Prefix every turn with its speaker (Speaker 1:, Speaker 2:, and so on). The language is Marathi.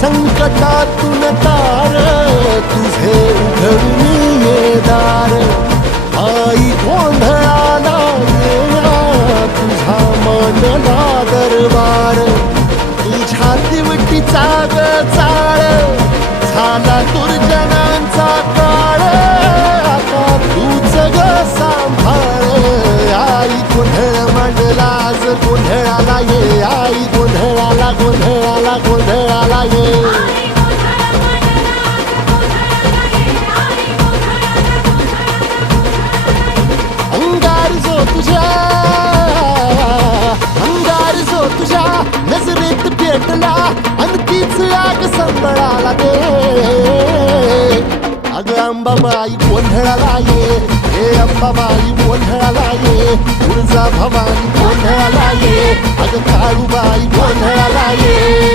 Speaker 1: संकटातून तार तुझे उघडून ये दार. आई गोंधळाला येणार तुझा मानला दरबार. तुझ्या दिवटीचा ग चाळ झाला दुर्जनांचा काळ. आता तूच ग सांभाळ. आई गोंधळ मांडला गोंधळ तुझ्या नजरेत पेटला आणि तीच आग संबळाला दे. अग अंबाबाई गोंधळाला ये. हे अंबाबाई गोंधळाला ये. तुळजा भवानी गोंधळाला ये. अग काळूबाई गोंधळाला